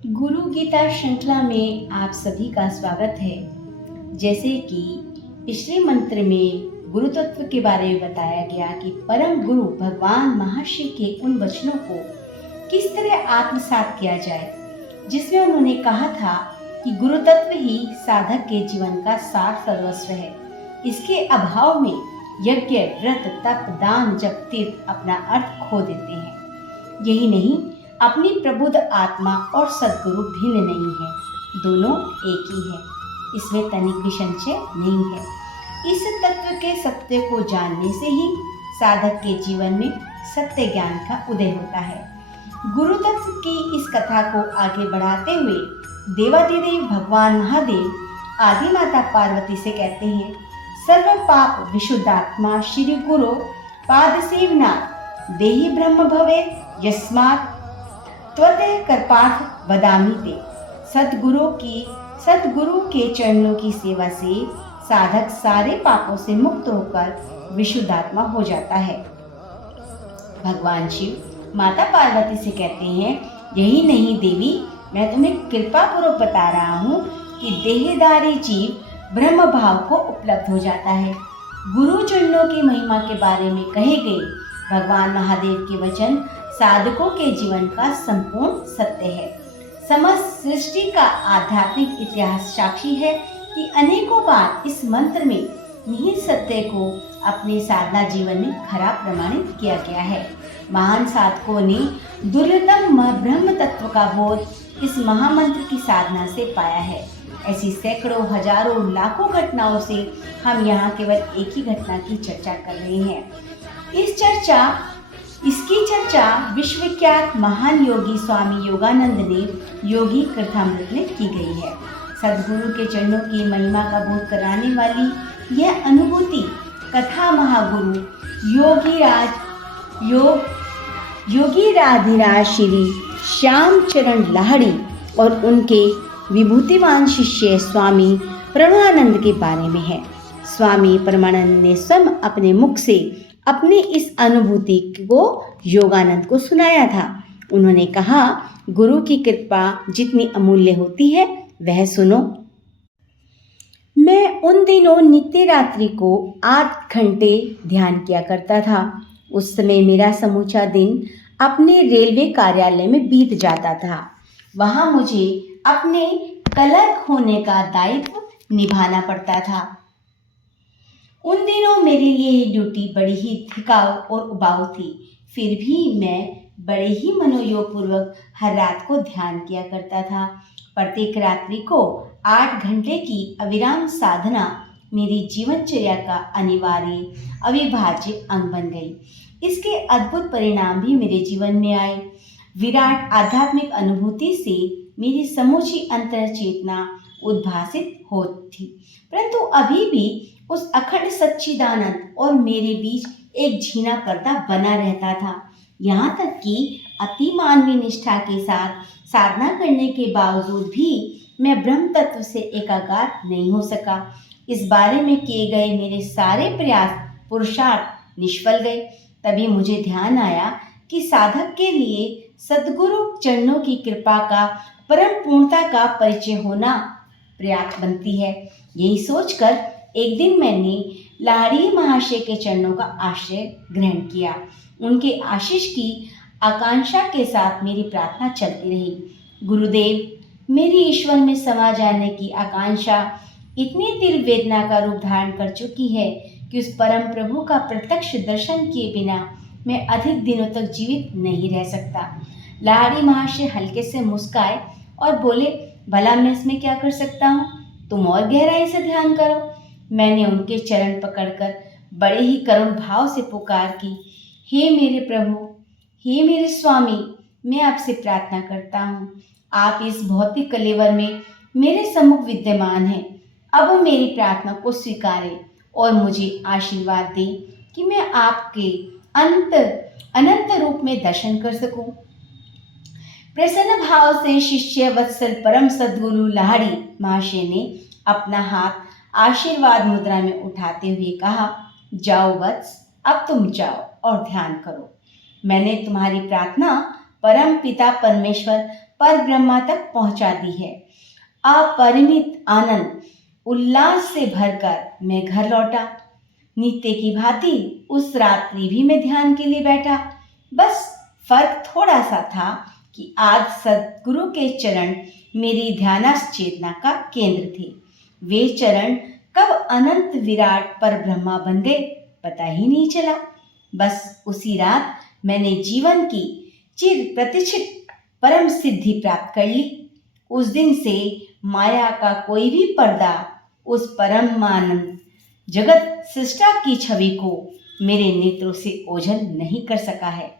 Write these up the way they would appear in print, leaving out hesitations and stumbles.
गुरु गीता श्रृंखला में आप सभी का स्वागत है। जैसे कि पिछले मंत्र में गुरु तत्व के बारे में बताया गया कि परम गुरु भगवान महर्षि के उन वचनों को किस तरह आत्मसात किया जाए, जिसमें उन्होंने कहा था कि गुरु तत्व ही साधक के जीवन का सार सर्वस्व है। इसके अभाव में यज्ञ, व्रत, तप, दान, जप, तीर्थ अपना अर्थ खो देते हैं। यही नहीं, अपनी प्रबुद्ध आत्मा और सद्गुरु भिन्न नहीं है, दोनों एक ही है। इसमें तनिक भी संशय नहीं है। इस तत्व के सत्य को जानने से ही साधक के जीवन में सत्य ज्ञान का उदय होता है। गुरु तत्व की इस कथा को आगे बढ़ाते हुए देवाधिदेव भगवान महादेव आदि माता पार्वती से कहते हैं, सर्व पाप विशुद्धात्मा श्री गुरु पाद सेवनाथ देहि ब्रह्म भवे यस्मात् त्वतः कृपार्थ वदामि ते। सद्गुरु के चरणों की सेवा से साधक सारे पापों से मुक्त होकर विशुद्धात्मा हो जाता है। भगवान शिव माता पार्वती से कहते हैं, यही नहीं देवी, मैं तुम्हें कृपा पूर्वक बता रहा हूँ कि देहधारी जीव ब्रह्म भाव को उपलब्ध हो जाता है। गुरु चरणों की महिमा के बारे में कहे गए भगवान महादेव के वचन साधकों के जीवन का संपूर्ण सत्य है। समस्त सृष्टि का आध्यात्मिक इतिहास साक्षी है कि अनेकों बार इस मंत्र में निहित सत्य को अपने साधना जीवन में खरा प्रमाणित किया गया है। महान साधकों ने दुर्लभतम ब्रह्म तत्व का बोध इस महामंत्र की साधना से पाया है। ऐसी सैकड़ों, हजारों, लाखों घटनाओं से हम यहाँ केवल एक ही घटना की चर्चा कर रहे हैं। इसकी चर्चा विश्वविख्यात महान योगी स्वामी योगानंद ने योगी कृतामृत में की गई है। सद्गुरु के चरणों की महिमा का बोध कराने वाली यह अनुभूति कथा महागुरु योगीराधिराज श्री श्याम चरण लाहिड़ी और उनके विभूतिवान शिष्य स्वामी परमानंद के बारे में है। स्वामी परमानंद ने स्वयं अपने मुख से अपनी इस अनुभूति को योगानंद को सुनाया था। उन्होंने कहा, गुरु की कृपा जितनी अमूल्य होती है वह सुनो। मैं उन दिनों नित्य रात्रि को 8 घंटे ध्यान किया करता था। उस समय मेरा समूचा दिन अपने रेलवे कार्यालय में बीत जाता था। वहां मुझे अपने क्लर्क होने का दायित्व निभाना पड़ता था। उन दिनों मेरे लिए ड्यूटी बड़ी ही थकाऊ और उबाऊ थी। फिर भी मैं बड़े ही मनोयोग पूर्वक हर रात को ध्यान किया करता था। प्रत्येक रात्रि को 8 घंटे की अविराम साधना मेरी जीवनचर्या का अनिवार्य अविभाज्य अंग बन गई। इसके अद्भुत परिणाम भी मेरे जीवन में आए। विराट आध्यात्मिक अनुभूति से मेरी समूची अंतर चेतना उद्भासित होती थी, परंतु अभी भी उस अखंड सच्चिदानंद और मेरे बीच एक झीना पर्दा बना रहता था। यहाँ तक कि अति मानवीय निष्ठा के साथ साधना करने के बावजूद भी मैं ब्रह्म तत्व से एकाकार नहीं हो सका। इस बारे में किए गए मेरे सारे प्रयास पुरुषार्थ निष्फल गए। तभी मुझे ध्यान आया कि साधक के लिए सद्गुरु चरणों की कृपा का परम पूर्णता का परिचय होना पर्याप्त बनती है। यही सोचकर एक दिन मैंने लाहिड़ी महाशय के चरणों का आश्रय ग्रहण किया। उनके आशीष की आकांक्षा के साथ मेरी प्रार्थना चलती रही। गुरुदेव, मेरी ईश्वर में समा जाने की आकांक्षा इतनी तीव्र वेदना का रूप धारण कर चुकी है कि उस परम प्रभु का प्रत्यक्ष दर्शन किए बिना मैं अधिक दिनों तक जीवित नहीं रह सकता। लाहिड़ी महाशय हल्के से मुस्काए और बोले, भला मैं इसमें क्या कर सकता हूँ? तुम और गहराई से ध्यान करो। मैंने उनके चरण पकड़कर बड़े ही करुण भाव से पुकार की, हे मेरे प्रभु, हे मेरे स्वामी, मैं आपसे प्रार्थना करता हूँ। आप इस भौतिक कलेवर में मेरे सम्मुख विद्यमान हैं। अब मेरी प्रार्थना को स्वीकारें और मुझे आशीर्वाद दें कि मैं आपके अनंत रूप में दर्शन कर सकूं। प्रसन्न भाव से शिष्य वत्सल परम सद्गुरु लाहिड़ी महाशय ने अपना हाथ आशीर्वाद मुद्रा में उठाते हुए कहा, जाओ वत्स, अब तुम जाओ और ध्यान करो। मैंने तुम्हारी प्रार्थना परम पिता परमेश्वर पर ब्रह्मा तक पहुंचा दी है। अपरिमित आनंद उल्लास से भरकर मैं घर लौटा। नित्य की भांति उस रात्रि भी मैं ध्यान के लिए बैठा। बस फर्क थोड़ा सा था कि आज सद्गुरु के चरण मेरी ध्यानस्थ चेतना का केंद्र थे। वे चरण कब अनंत विराट पर ब्रह्मा बन गए पता ही नहीं चला। बस उसी रात मैंने जीवन की चिर प्रतीक्षित परम सिद्धि प्राप्त कर ली। उस दिन से माया का कोई भी पर्दा उस परमानंद जगत सृष्टा की छवि को मेरे नेत्रों से ओझल नहीं कर सका है।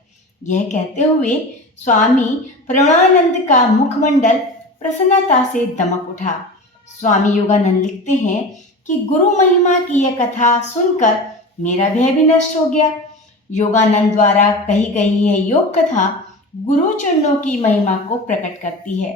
यह कहते हुए स्वामी प्रणवानंद का मुखमंडल प्रसन्नता से दमक उठा। स्वामी योगानंद लिखते हैं कि गुरु महिमा की यह कथा सुनकर मेरा भय भी नष्ट हो गया। योगानंद द्वारा कही गई यह योग कथा गुरु चरणों की महिमा को प्रकट करती है।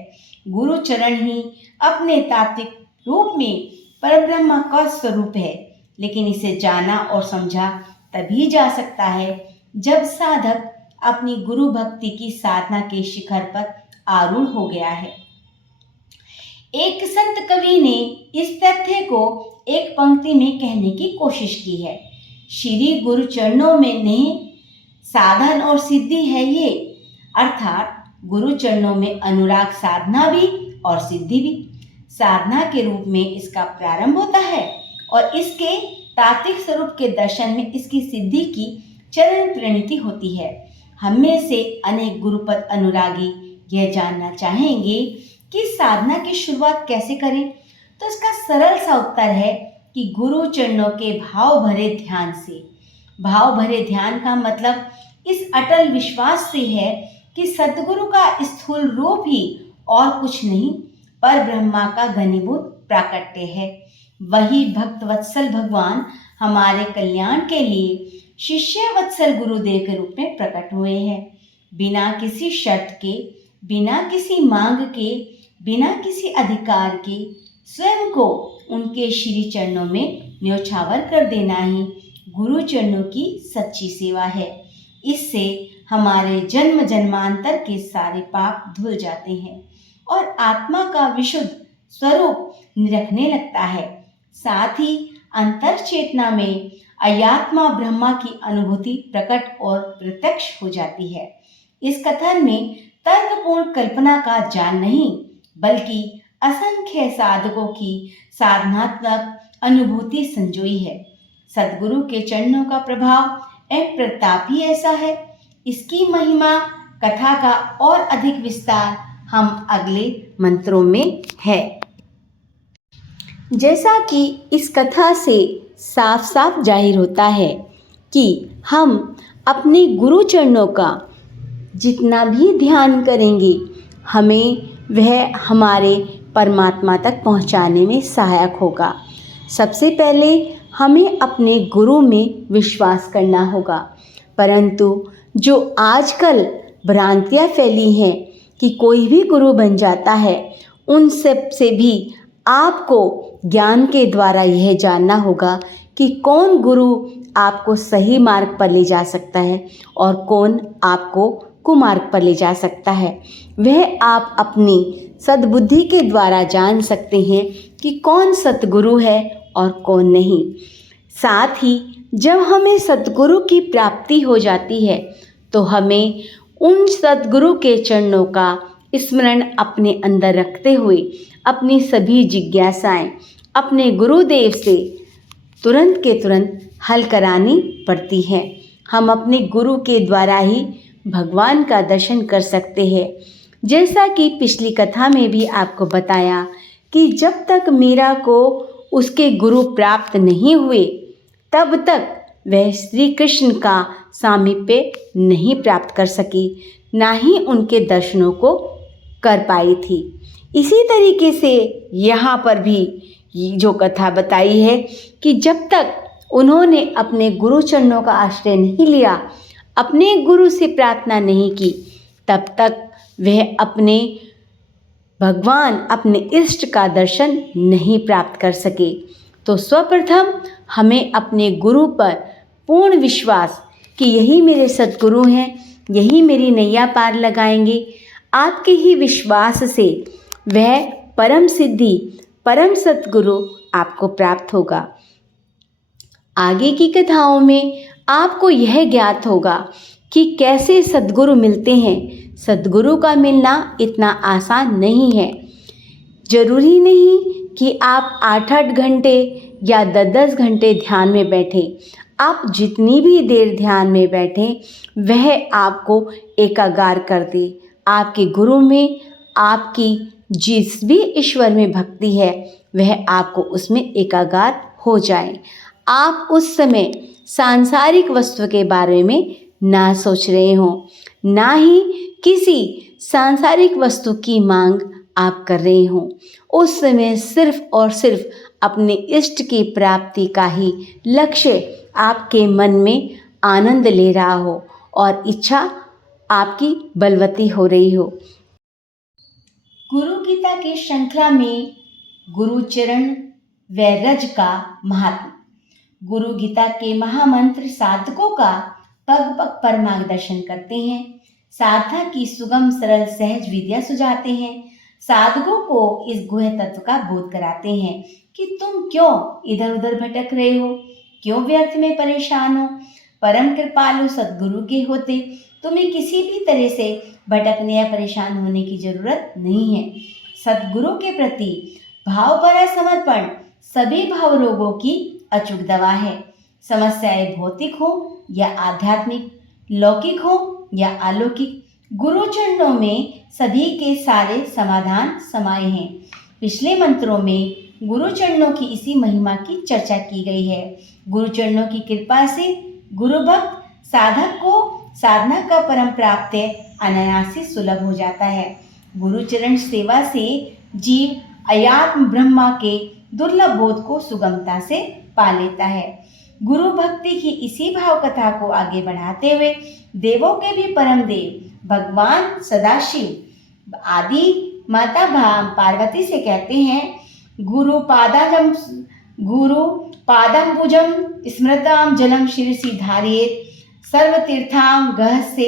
गुरु चरण ही अपने तात्विक रूप में परब्रह्म का स्वरूप है, लेकिन इसे जाना और समझा तभी जा सकता है जब साधक अपनी गुरु भक्ति की साधना के शिखर पर आरूढ़ हो गया है। एक संत कवि ने इस तथ्य को एक पंक्ति में कहने की कोशिश की है। श्री गुरु चरणों में नहीं साधन और सिद्धि है ये, अर्थात गुरु चरणों में अनुराग साधना भी और सिद्धि भी। साधना के रूप में इसका प्रारंभ होता है और इसके तात्विक स्वरूप के दर्शन में इसकी सिद्धि की चरण परिणति होती है। हम में से अनेक गुरुपद अनुरागी यह जानना चाहेंगे कि साधना की शुरुआत कैसे करें, तो इसका सरल सा उत्तर है कि गुरु चरणों के भाव भरे ध्यान से। भाव भरे ध्यान का मतलब इस अटल विश्वास से है कि सद्गुरु का स्थूल रूप ही और कुछ नहीं पर ब्रह्मा का घनीभूत प्राकट्य है। वही भक्त वत्सल भगवान हमारे कल्याण के लिए शिष्य वत्सल गुरुदेव के रूप में प्रकट हुए हैं। बिना किसी शर्त के, बिना किसी मांग के, बिना किसी अधिकार के स्वयं को उनके श्री चरणों में न्योछावर कर देना ही गुरु चरणों की सच्ची सेवा है। इससे हमारे जन्म जन्मांतर के सारे पाप धुल जाते हैं और आत्मा का विशुद्ध स्वरूप निरखने लगता है। साथ ही अंतर चेतना में अयात्मा ब्रह्मा की अनुभूति प्रकट और प्रत्यक्ष हो जाती है। इस कथन में तर्कपूर्ण कल्पना का जाल नहीं, बल्कि असंख्य साधकों की साधनात्मक अनुभूति संजोई है। सद्गुरु के चरणों का प्रभाव एवं प्रताप ही ऐसा है। इसकी महिमा कथा का और अधिक विस्तार हम अगले मंत्रों में है। जैसा कि इस कथा से साफ साफ जाहिर होता है कि हम अपने गुरु चरणों का जितना भी ध्यान करेंगे हमें वह हमारे परमात्मा तक पहुंचाने में सहायक होगा। सबसे पहले हमें अपने गुरु में विश्वास करना होगा, परंतु जो आजकल भ्रांतियाँ फैली हैं कि कोई भी गुरु बन जाता है, उन सब से भी आपको ज्ञान के द्वारा यह जानना होगा कि कौन गुरु आपको सही मार्ग पर ले जा सकता है और कौन आपको कुमार्ग पर ले जा सकता है। वह आप अपनी सद्बुद्धि के द्वारा जान सकते हैं कि कौन सतगुरु है और कौन नहीं। साथ ही जब हमें सतगुरु की प्राप्ति हो जाती है तो हमें उन सतगुरु के चरणों का स्मरण अपने अंदर रखते हुए अपनी सभी जिज्ञासाएं अपने गुरुदेव से तुरंत के तुरंत हल करानी पड़ती हैं। हम अपने गुरु के द्वारा ही भगवान का दर्शन कर सकते हैं। जैसा कि पिछली कथा में भी आपको बताया कि जब तक मीरा को उसके गुरु प्राप्त नहीं हुए तब तक वह श्री कृष्ण का सामीप्य नहीं प्राप्त कर सकी, ना ही उनके दर्शनों को कर पाई थी। इसी तरीके से यहाँ पर भी जो कथा बताई है कि जब तक उन्होंने अपने गुरु चरणों का आश्रय नहीं लिया, अपने गुरु से प्रार्थना नहीं की, तब तक वह अपने भगवान अपने इष्ट का दर्शन नहीं प्राप्त कर सके। तो सर्वप्रथम हमें अपने गुरु पर पूर्ण विश्वास कि यही मेरे सद्गुरु हैं, यही मेरी नैया पार लगाएंगे, आपके ही विश्वास से वह परम सिद्धि, परम सद्गुरु आपको प्राप्त होगा। आगे की कथाओं में आपको यह ज्ञात होगा कि कैसे सद्गुरु मिलते हैं। सद्गुरु का मिलना इतना आसान नहीं है। जरूरी नहीं कि आप 8-8 घंटे या 10-10 घंटे ध्यान में बैठें। आप जितनी भी देर ध्यान में बैठें वह आपको एकागार कर दे। आपके गुरु में आपकी जिस भी ईश्वर में भक्ति है वह आपको उसमें एकागार हो जाए। आप उस समय सांसारिक वस्तु के बारे में ना सोच रहे हो, ना ही किसी सांसारिक वस्तु की मांग आप कर रहे हो। उस समय सिर्फ और सिर्फ अपने इष्ट की प्राप्ति का ही लक्ष्य आपके मन में आनंद ले रहा हो और इच्छा आपकी बलवती हो रही हो। गुरु गीता की श्रृंखला में गुरु चरण व रज का महात्म। गुरु गीता के महामंत्र साधकों का पग पग पर मार्गदर्शन करते हैं, साधना की सुगम सरल सहज विद्या सुझाते हैं, साधकों को इस गुह्य तत्व का बोध कराते हैं कि तुम क्यों इधर उधर भटक रहे हो, क्यों व्यर्थ में परेशान हो। परम कृपालु सद्गुरु के होते तुम्हें किसी भी तरह से भटकने या परेशान होने की जरूरत नहीं है। सद्गुरु के प्रति भाव भरा समर्पण सभी भाव रोगों की अचूक दवा है। समस्याएं भौतिक हो या आध्यात्मिक, लौकिक हो या अलौकिक, गुरु चरणों में सभी के सारे समाधान समाये हैं। पिछले मंत्रों में गुरु चरणों की इसी महिमा की चर्चा की गई है। गुरु चरणों की कृपा से गुरु भक्त साधक को साधना का परम प्राप्त अनायास से सुलभ हो जाता है। गुरु चरण सेवा से जीव अयात्म ब्रह्मा के दुर्लभ बोध को सुगमता से पा लेता है। गुरु भक्ति की इसी भाव कथा को आगे बढ़ाते हुए देवों के भी परम देव भगवान सदाशिव आदि माता पार्वती से कहते हैं, गुरु पादम्बुजम स्मृताम जलम शिरसि धारयेत् सर्वतीर्थां गहस्य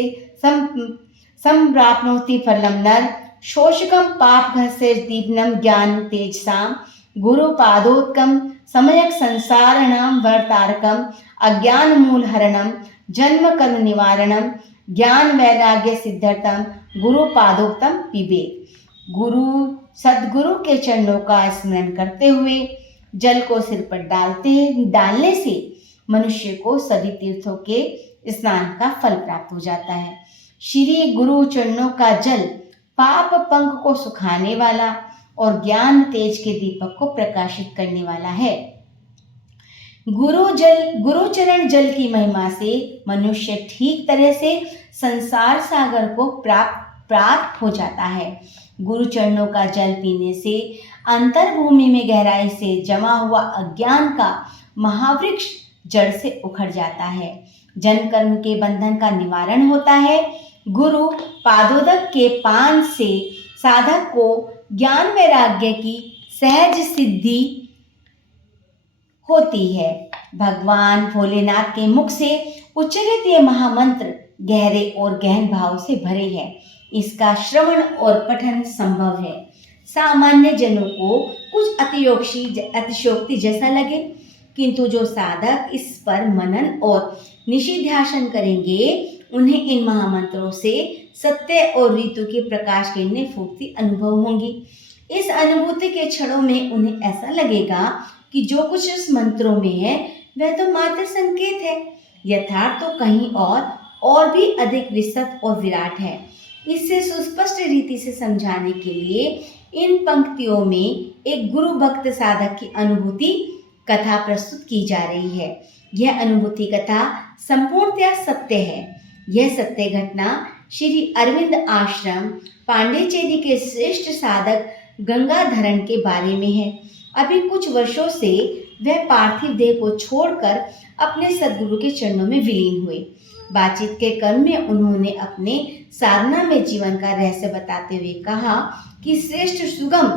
संप्राप्नोति फलं नर शोषकं पापघस्य दीपनं ज्ञान तेजसां गुरु पादोत्कम समयक संसारणं वर्तारकम अज्ञान मूलहरणम जन्म कर्म निवारणम ज्ञान वैराग्य सिद्ध्यर्थम गुरु पादोक्तम पिबेत्। गुरु सद्गुरु के चरणों का स्मरण करते हुए जल को सिर पर डालने से मनुष्य को सभी तीर्थों के स्नान का फल प्राप्त हो जाता है। श्री गुरु चरणों का जल पाप पंख को सुखाने वाला और ज्ञान तेज के दीपक को प्रकाशित करने वाला है। गुरु चरण जल की महिमा से मनुष्य ठीक तरह से संसार सागर को प्राप्त हो जाता है। गुरु चरणों का जल पीने से अंतर्भूमि में गहराई से जमा हुआ अज्ञान का महावृक्ष जड़ से उखड़ जाता है। जन्म कर्म के बंधन का निवारण होता है। गुरु पादोदक के पान से साधक को ज्ञान वैराग्य की सहज सिद्धि होती है। भगवान भोलेनाथ के मुख से उच्चरित ये महामंत्र गहरे और गहन भाव से भरे हैं। इसका श्रवण और पठन संभव है। सामान्य जनों को कुछ अतिशयोक्ति जैसा लगे, किंतु जो साधक इस पर मनन और निशिध्यासन करेंगे उन्हें इन महामंत्रों से सत्य और ऋतु के प्रकाश किरणें फूटती अनुभव होंगी। इस अनुभूति के क्षणों में उन्हें ऐसा लगेगा कि जो कुछ इस मंत्रों में है वह तो मात्र संकेत है, यथार्थ तो कहीं और भी अधिक विस्तृत और विराट है। इससे सुस्पष्ट रीति से समझाने के लिए इन पंक्तियों में एक गुरु भक्त साधक की अनुभूति कथा प्रस्तुत की जा रही है। यह अनुभूति कथा संपूर्णतया सत्य है। यह सत्य घटना श्री अरविंद आश्रम पांडिचेरी के श्रेष्ठ साधक गंगाधरण के बारे में है। अभी कुछ वर्षों से वह पार्थिव देह को छोड़कर अपने सद्गुरु के चरणों में विलीन हुए। बातचीत के क्रम में उन्होंने अपने साधना में जीवन का रहस्य बताते हुए कहा कि श्रेष्ठ सुगम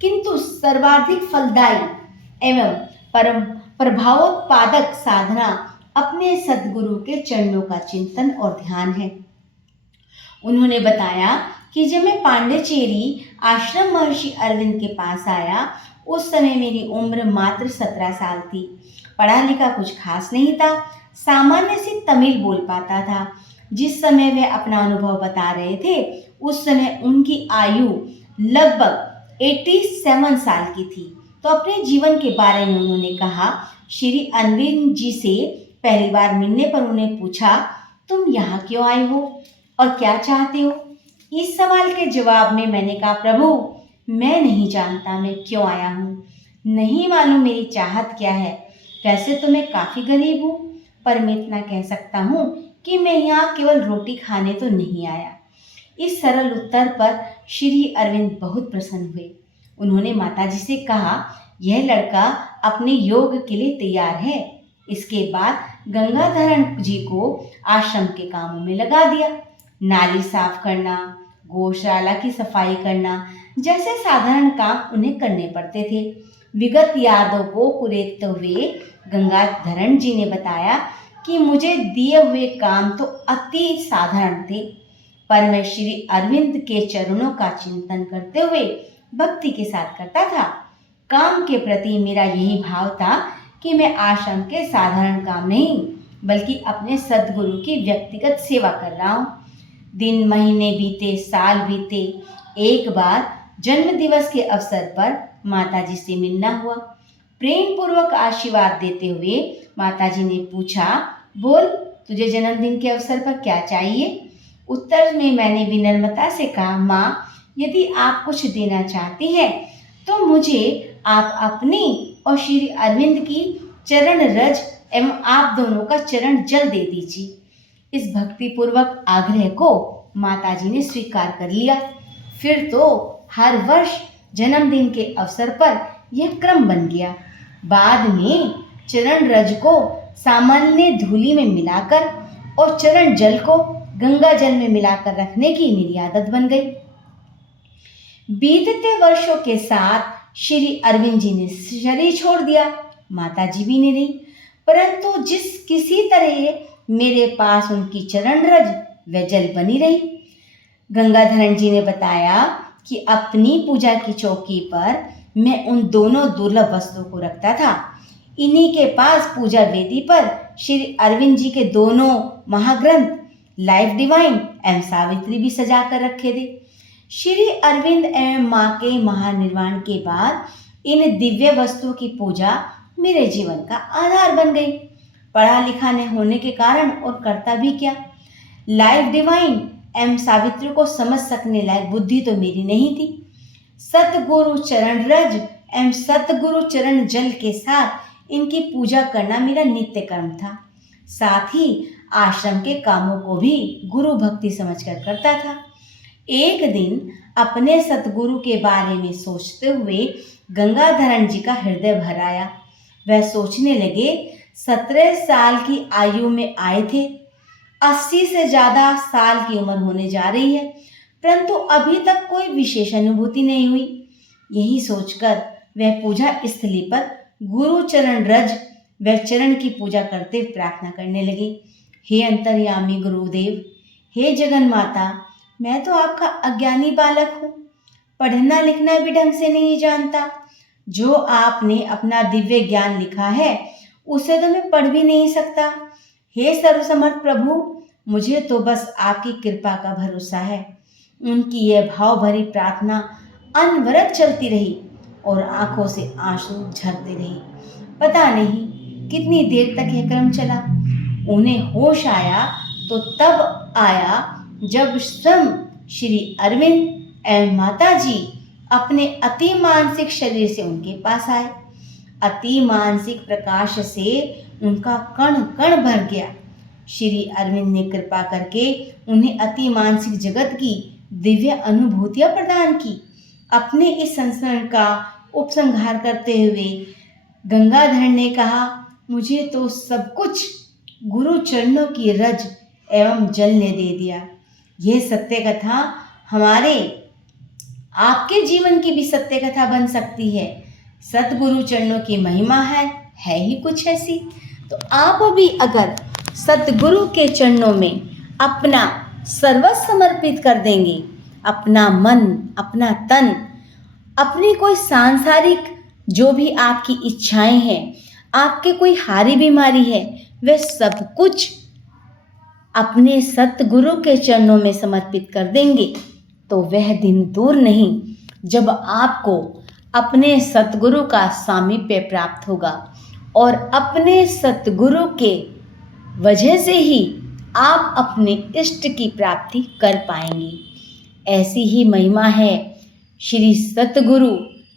किंतु सर्वाधिक फलदायी एवं परम प्रभावोत्पादक साधना अपने सद्गुरु के चरणों का चिंतन और ध्यान है। उन्होंने बताया कि जब मैं पांडिचेरी आश्रम महर्षि अरविंद के पास आया, उस समय मेरी उम्र मात्र 17 साल थी। पढ़ा लिखा कुछ खास नहीं था, सामान्य सी तमिल बोल पाता था। जिस समय वे अपना अनुभव बता रहे थे, उस समय उनकी आयु लगभग 87 साल की थी। तो अपने जीवन के बारे में उन्होंने कहा। श्री अरविंद जी से पहली बार मिलने पर उन्हें पूछा, तुम यहाँ क्यों आए हो और क्या चाहते हो? इस सवाल के जवाब में मैंने कहा, प्रभु मैं नहीं जानता मैं क्यों आया हूँ, नहीं मालूम मेरी चाहत क्या है। वैसे तो मैं काफ़ी गरीब हूँ, पर मैं इतना कह सकता हूँ कि मैं यहाँ केवल रोटी खाने तो नहीं आया। इस सरल उत्तर पर श्री अरविंद बहुत प्रसन्न हुए। उन्होंने माताजी से कहा, यह लड़का अपने योग के लिए तैयार है। इसके बाद गंगाधरण जी को आश्रम के कामों में लगा दिया। नाली साफ करना, गौशाला की सफाई करना जैसे साधारण काम उन्हें करने पड़ते थे। विगत यादों को कुरेदते हुए गंगाधरण जी ने बताया कि मुझे दिए हुए काम तो अति साधारण थे, पर मैं श्री अरविंद के चरणों का चिंतन करते हुए भक्ति के साथ करता था। काम के प्रति मेरा यही भाव था कि मैं आश्रम के साधारण काम नहीं, बल्कि अपने सद्गुरु की व्यक्तिगत सेवा कर रहा हूँ। दिन महीने बीते, साल बीते। एक बार जन्म दिवस के अवसर पर माताजी से मिलना हुआ। प्रेम पूर्वक आशीर्वाद देते हुए माताजी ने पूछा, बोल तुझे जन्मदिन के अवसर पर क्या चाहिए? उत्तर में मैंने विनम्रता से कहा, माँ यदि आप कुछ देना चाहती हैं तो मुझे आप अपनी और श्री अरविंद की चरण रज एवं आप दोनों का चरण जल दे दीजिए। इस भक्तिपूर्वक आग्रह को माताजी ने स्वीकार कर लिया। फिर तो हर वर्ष जन्मदिन के अवसर पर यह क्रम बन गया। बाद में चरण रज को सामान्य धूली में मिलाकर और चरण जल को गंगा जल में मिलाकर रखने की मेरी आदत बन गई। बीतते वर्षों के साथ श्री अरविंद जी ने शरीर छोड़ दिया, माताजी भी नहीं रही, परंतु जिस किसी तरह मेरे पास उनकी चरण रज व जल बनी रही। गंगाधरण जी ने बताया कि अपनी पूजा की चौकी पर मैं उन दोनों दुर्लभ वस्तुओं को रखता था। इन्हीं के पास पूजा वेदी पर श्री अरविंद जी के दोनों महाग्रंथ लाइफ डिवाइन एवं सावित्री भी सजा कर रखे थे। श्री अरविंद एवं माँ के महानिर्वाण के बाद इन दिव्य वस्तुओं की पूजा मेरे जीवन का आधार बन गई। पढ़ा लिखा न होने के कारण और करता भी क्या, लाइफ डिवाइन एवं सावित्री को समझ सकने लायक बुद्धि तो मेरी नहीं थी। सतगुरु चरण रज एवं सतगुरु चरण जल के साथ इनकी पूजा करना मेरा नित्य कर्म था। साथ ही आश्रम के कामों को भी गुरु भक्ति समझकर करता था। एक दिन अपने सतगुरु के बारे में सोचते हुए गंगाधरण जी का हृदय भर आया। वह सोचने लगे, 17 साल की आयु में आए थे, 80 से ज़्यादा साल की उम्र होने जा रही है, परंतु अभी तक कोई विशेष अनुभूति नहीं हुई। यही सोचकर वह पूजा स्थली पर गुरु चरण रज व चरण की पूजा करते प्रार्थना करने लगे। हे अंतर्यामी गुरुदेव, हे जगन माता, मैं तो आपका अज्ञानी बालक हूँ, पढ़ना लिखना भी ढंग से नहीं जानता। जो आपने अपना दिव्य ज्ञान लिखा है उसे तो मैं पढ़ भी नहीं सकता। हे सर्वसमर्थ प्रभु, मुझे तो बस आपकी कृपा का भरोसा है। उनकी यह भाव भरी प्रार्थना अनवरत चलती रही और आंखों से आंसू झरते रहे। पता नहीं कितनी देर तक यह क्रम चला। उन्हें होश आया तो तब आया जब स्वयं श्री अरविंद एवं माता जी अपने अति मानसिक शरीर से उनके पास आए। अति मानसिक प्रकाश से उनका कण कण भर गया। श्री अरविंद ने कृपा करके उन्हें अति मानसिक जगत की दिव्य अनुभूतियां प्रदान की। अपने इस संस्मरण का उपसंहार करते हुए गंगाधर ने कहा, मुझे तो सब कुछ गुरु चरणों की रज एवं जल ने दे दिया। यह सत्य कथा हमारे आपके जीवन की भी सत्य कथा बन सकती है। सतगुरु चरणों की महिमा है ही कुछ ऐसी। तो आप भी अगर सतगुरु के चरणों में अपना सर्वस्व समर्पित कर देंगे, अपना मन, अपना तन, अपनी कोई सांसारिक जो भी आपकी इच्छाएं हैं, आपके कोई हारी बीमारी है, वह सब कुछ अपने सतगुरु के चरणों में समर्पित कर देंगे तो वह दिन दूर नहीं जब आपको अपने सतगुरु का सामीप्य प्राप्त होगा और अपने सतगुरु के वजह से ही आप अपने इष्ट की प्राप्ति कर पाएंगे। ऐसी ही महिमा है श्री सतगुरु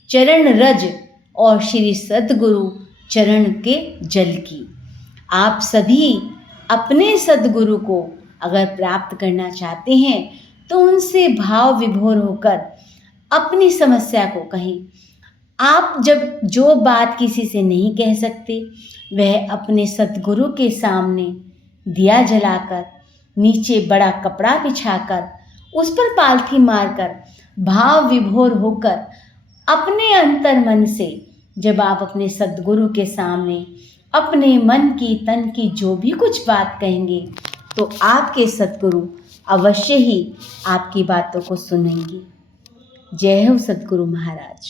चरण रज और श्री सतगुरु चरण के जल की। आप सभी अपने सतगुरु को अगर प्राप्त करना चाहते हैं तो उनसे भाव विभोर होकर अपनी समस्या को कहें। आप जब जो बात किसी से नहीं कह सकते, वह अपने सतगुरु के सामने दिया जलाकर, नीचे बड़ा कपड़ा बिछाकर, उस पर पालथी मारकर, भाव विभोर होकर अपने अंतर मन से जब आप अपने सतगुरु के सामने अपने मन की तन की जो भी कुछ बात कहेंगे तो आपके सतगुरु अवश्य ही आपकी बातों को सुनेंगे। जय हो सतगुरु महाराज।